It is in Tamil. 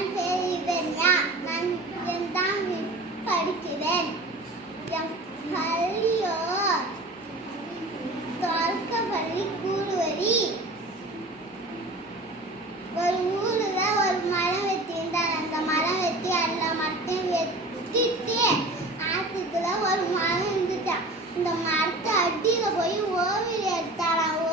என் பேர் இவன்யா. நான் 2ஆம் படிக்கிறேன். என் பள்ளியோ தொடக்கப்பள்ளி கூடுவரி. ஒரு ஊர்ல ஒரு மரம் வெட்டியிருந்தாங்க. அந்த மரம் வெட்டி எல்லா மரத்தையும் வெட்டிட்டு ஆத்துக்குள்ள ஒரு மரம் இருந்துச்சான். இந்த மரத்தை அடியில போய் ஓவியம் எடுத்தாராம்.